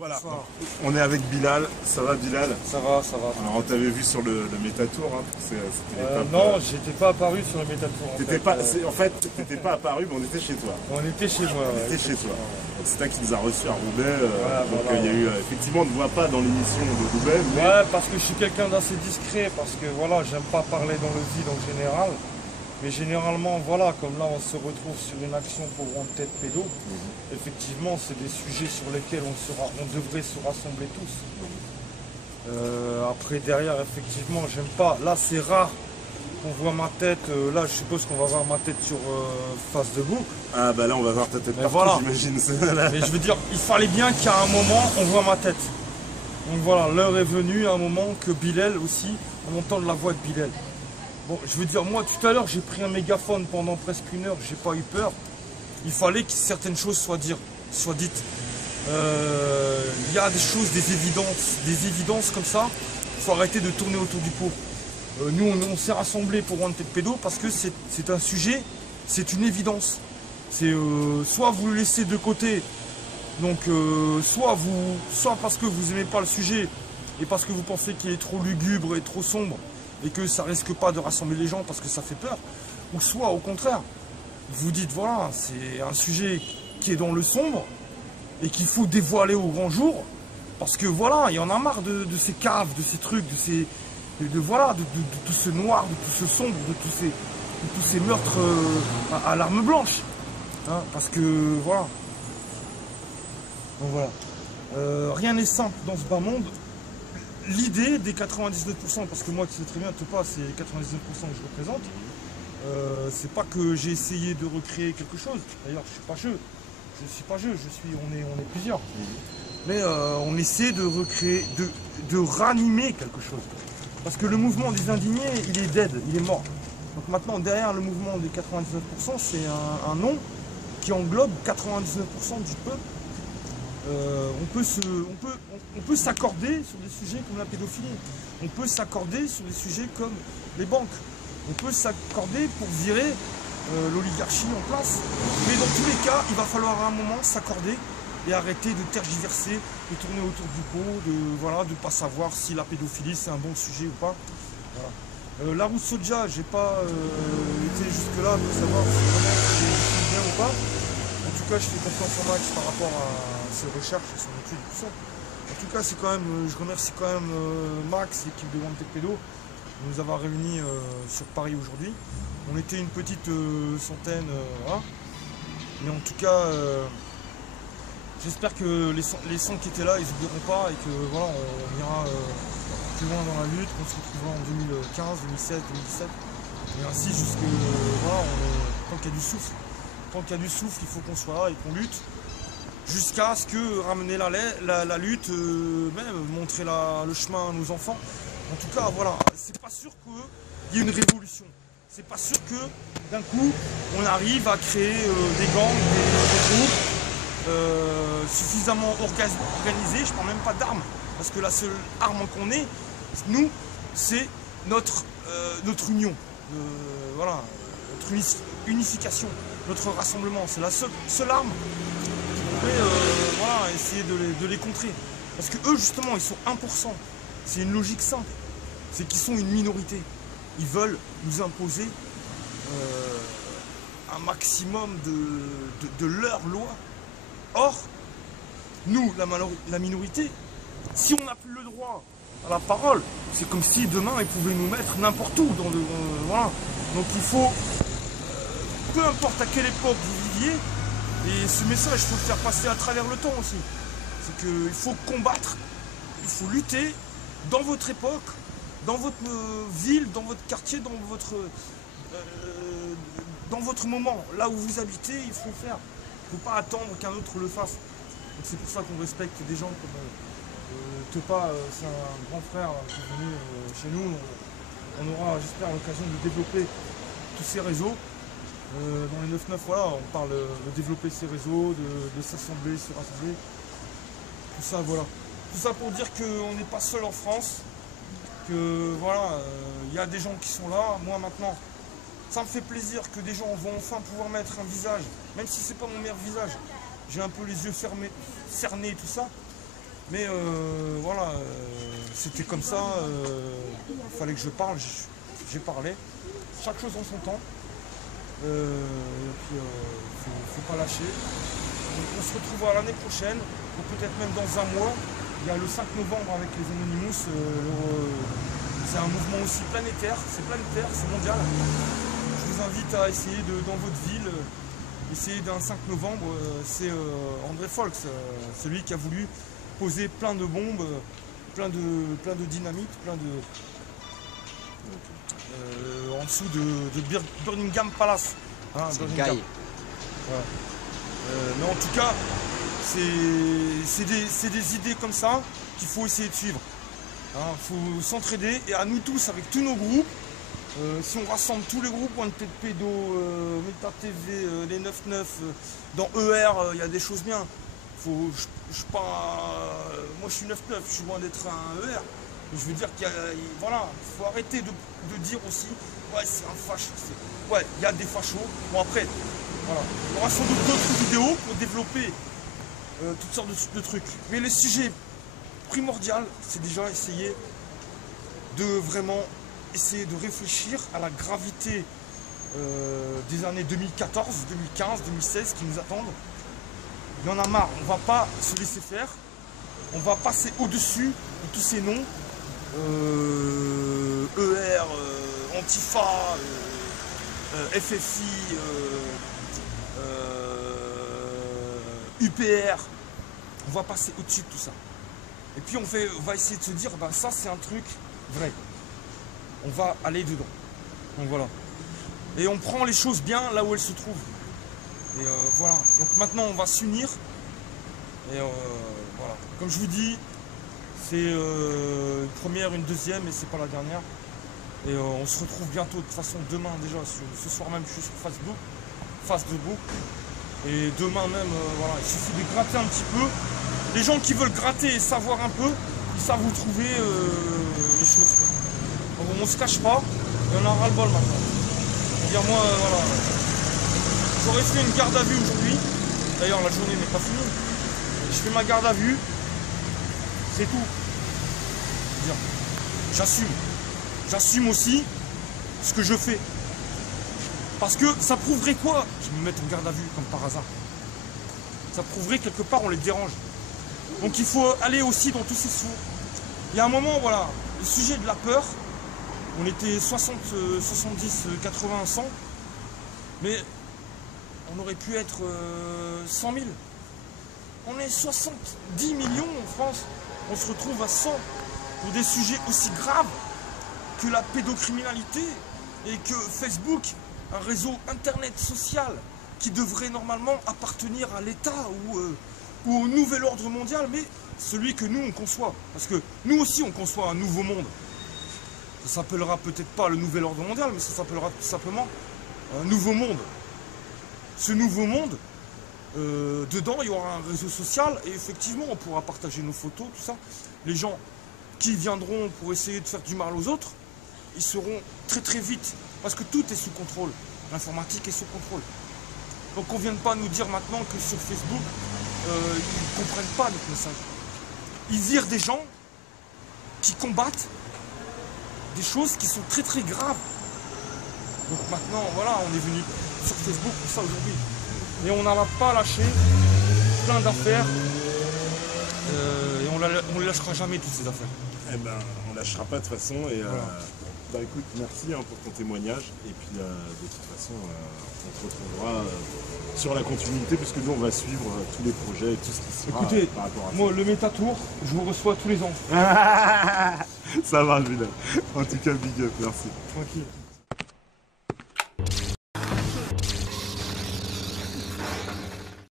Voilà, Bonsoir. on est avec Bilal. Ça va Bilal? Ça va, ça va. Alors on t'avait vu sur le Métatour, hein. C'était l'étape, Non, j'étais pas apparu sur le Métatour. En fait, t'étais pas apparu, mais on était chez toi. On était chez moi. On était chez toi. Donc c'est toi qui nous a reçus à Roubaix. Voilà, donc voilà. il y a eu, effectivement, on ne voit pas dans l'émission de Roubaix, mais Ouais, parce que je suis quelqu'un d'assez discret, parce que voilà, j'aime pas parler dans le vide en général. Mais généralement, voilà, comme là on se retrouve sur une action pour rendre tête pédo, effectivement, c'est des sujets sur lesquels on devrait se rassembler tous. Après, derrière, effectivement, j'aime pas. Là, c'est rare qu'on voit ma tête. Là, je suppose qu'on va voir ma tête sur face debout. ah bah là on va voir ta tête Mais partout, voilà. j'imagine. Mais je veux dire, il fallait bien qu'à un moment, on voit ma tête. Donc voilà, l'heure est venue à un moment que Bilal aussi, on entende la voix de Bilal. Bon, je veux dire, moi, tout à l'heure, j'ai pris un mégaphone pendant presque une heure, j'ai pas eu peur. Il fallait que certaines choses soient dites. Il y a des choses, des évidences comme ça. Il faut arrêter de tourner autour du pot. Nous, on s'est rassemblés pour rendre tête pédo parce que c'est un sujet, c'est une évidence. C'est soit vous le laissez de côté, donc soit parce que vous n'aimez pas le sujet et parce que vous pensez qu'il est trop lugubre et trop sombre et que ça risque pas de rassembler les gens parce que ça fait peur, ou soit au contraire, vous dites voilà, c'est un sujet qui est dans le sombre et qu'il faut dévoiler au grand jour parce que voilà, il y en a marre de ces caves, de ces trucs, de tout ce noir, de tout ce sombre, de tous ces meurtres à l'arme blanche. Hein, parce que voilà. Donc voilà. Rien n'est simple dans ce bas monde. L'idée des 99%, parce que moi tu sais très bien, Tepa, c'est 99% que je représente. C'est pas que j'ai essayé de recréer quelque chose. D'ailleurs, je suis pas jeu. Je suis pas jeu. On est plusieurs. Mais on essaie de recréer, de ranimer quelque chose. Parce que le mouvement des indignés, il est dead, il est mort. Donc maintenant, derrière le mouvement des 99%, c'est un nom qui englobe 99% du peuple. On peut s'accorder sur des sujets comme la pédophilie. On peut s'accorder sur des sujets comme les banques. On peut s'accorder pour virer l'oligarchie en place. Mais dans tous les cas, il va falloir à un moment s'accorder et arrêter de tergiverser, de tourner autour du pot, de pas savoir si la pédophilie c'est un bon sujet ou pas. Voilà. La route Soja, j'ai pas été jusque là pour savoir si vraiment c'est bien ou pas. En tout cas, je fais confiance en Max par rapport à ses recherches et son étude et tout ça. En tout cas, c'est quand même, je remercie quand même Max, l'équipe de One Tech Pédo, de nous avoir réunis sur Paris aujourd'hui. On était une petite centaine, voilà. Mais en tout cas, j'espère que les 100 qui étaient là, ils n'oublieront pas et que voilà, on ira plus loin dans la lutte, qu'on se retrouvera en 2015, 2016, 2017. Et ainsi jusque voilà, tant qu'il y a du souffle. Tant qu'il y a du souffle, il faut qu'on soit là et qu'on lutte jusqu'à ce que ramener la lutte, même montrer le chemin à nos enfants. En tout cas, voilà, c'est pas sûr qu'il y ait une révolution. C'est pas sûr que d'un coup, on arrive à créer des gangs, des groupes suffisamment organisés. Je parle même pas d'armes, parce que la seule arme qu'on ait, nous, c'est notre union, voilà, notre unification. Notre rassemblement, c'est la seule arme qui pourrait voilà, essayer de les contrer. Parce que eux, justement, ils sont 1%. C'est une logique simple. C'est qu'ils sont une minorité. Ils veulent nous imposer un maximum de leurs lois. Or, nous, la minorité, si on n'a plus le droit à la parole, c'est comme si demain, ils pouvaient nous mettre n'importe où. Voilà. Donc il faut... peu importe à quelle époque vous viviez, et ce message, il faut le faire passer à travers le temps aussi. C'est qu'il faut combattre, il faut lutter dans votre époque, dans votre ville, dans votre quartier, dans votre moment, là où vous habitez, il faut faire. Il ne faut pas attendre qu'un autre le fasse. Donc c'est pour ça qu'on respecte des gens comme Tepa, c'est un grand frère qui est venu chez nous. On aura, j'espère, l'occasion de développer tous ces réseaux. Dans les 9-9, voilà, on parle de développer ces réseaux, de s'assembler, se rassembler. Tout ça, voilà. Tout ça pour dire qu'on n'est pas seul en France, que voilà, il y a des gens qui sont là. Moi maintenant, ça me fait plaisir que des gens vont enfin pouvoir mettre un visage, même si c'est pas mon meilleur visage. J'ai un peu les yeux fermés, cernés, tout ça. Mais voilà, c'était comme ça, il fallait que je parle, j'ai parlé. Chaque chose en son temps. Et puis, faut pas lâcher. Donc, on se retrouvera l'année prochaine, ou peut-être même dans un mois. Il y a le 5 novembre avec les Anonymous. C'est un mouvement aussi planétaire, c'est mondial. Je vous invite à essayer dans votre ville, essayer d'un 5 novembre. C'est André Folks, celui qui a voulu poser plein de bombes, plein de dynamite, en dessous de Buckingham Palace. Hein, Buckingham. Voilà. Mais en tout cas, c'est des idées comme ça qu'il faut essayer de suivre. Il faut s'entraider, et à nous tous, avec tous nos groupes, si on rassemble tous les groupes, One Tête Pédo, Meta TV, les 9-9, dans ER, il y a des choses bien. Moi je suis 9-9, je suis loin d'être un ER. Je veux dire qu'il voilà, faut arrêter de dire aussi, ouais, c'est un facho. Ouais, il y a des fachos. Bon, après, voilà. Il y aura sans doute d'autres vidéos pour développer toutes sortes de trucs. Mais le sujet primordial, c'est déjà essayer de vraiment essayer de réfléchir à la gravité des années 2014, 2015, 2016 qui nous attendent. Il y en a marre, on ne va pas se laisser faire. On va passer au-dessus de tous ces noms. ER, Antifa, FFI, UPR. On va passer au-dessus de tout ça. Et puis on va essayer de se dire, ben ça c'est un truc vrai. On va aller dedans. Donc voilà. Et on prend les choses bien là où elles se trouvent. Et voilà. Donc maintenant on va s'unir. Et voilà. Comme je vous dis, c'est une première, une deuxième, et c'est pas la dernière. Et on se retrouve bientôt, de toute façon demain déjà, ce soir même je suis sur Facebook. Et demain même, voilà, il suffit de gratter un petit peu. Les gens qui veulent gratter et savoir un peu, ils savent où trouver les choses. Donc on ne se cache pas, et on en a ras-le-bol maintenant. C'est-à-dire moi, voilà, j'aurais fait une garde à vue aujourd'hui. D'ailleurs la journée n'est pas finie. Je fais ma garde à vue, c'est tout. J'assume. J'assume aussi ce que je fais. Parce que ça prouverait quoi qu'ils me mettent en garde à vue comme par hasard? Ça prouverait quelque part on les dérange. Donc il faut aller aussi dans tous ces sous. Il y a un moment, voilà, le sujet de la peur, on était 60, 70, 80, 100, mais on aurait pu être 100 000. On est 70 millions en France, on se retrouve à 100 pour des sujets aussi graves que la pédocriminalité et que Facebook, un réseau internet social qui devrait normalement appartenir à l'État ou au nouvel ordre mondial, mais celui que nous on conçoit. Parce que nous aussi on conçoit un nouveau monde. Ça s'appellera peut-être pas le nouvel ordre mondial, mais ça s'appellera tout simplement un nouveau monde. Ce nouveau monde, dedans il y aura un réseau social et effectivement on pourra partager nos photos, tout ça. Les gens qui viendront pour essayer de faire du mal aux autres, ils seront très très vite, parce que tout est sous contrôle, l'informatique est sous contrôle. Donc on ne vienne pas nous dire maintenant que sur Facebook, ils ne comprennent pas notre message. Ils virent des gens qui combattent des choses qui sont très très graves. Donc maintenant, voilà, on est venu sur Facebook pour ça aujourd'hui. Et on n'en a pas lâché, plein d'affaires, et on ne lâchera jamais toutes ces affaires. Eh ben, on lâchera pas de toute façon. Et voilà. bah écoute, merci pour ton témoignage. Et puis de toute façon, on te retrouvera sur la continuité, puisque nous on va suivre tous les projets et tout ce qui sera. Écoutez, par rapport à moi le Métatour, je vous reçois tous les ans. ça. Ça va, Julien. En tout cas, big up, merci. Tranquille.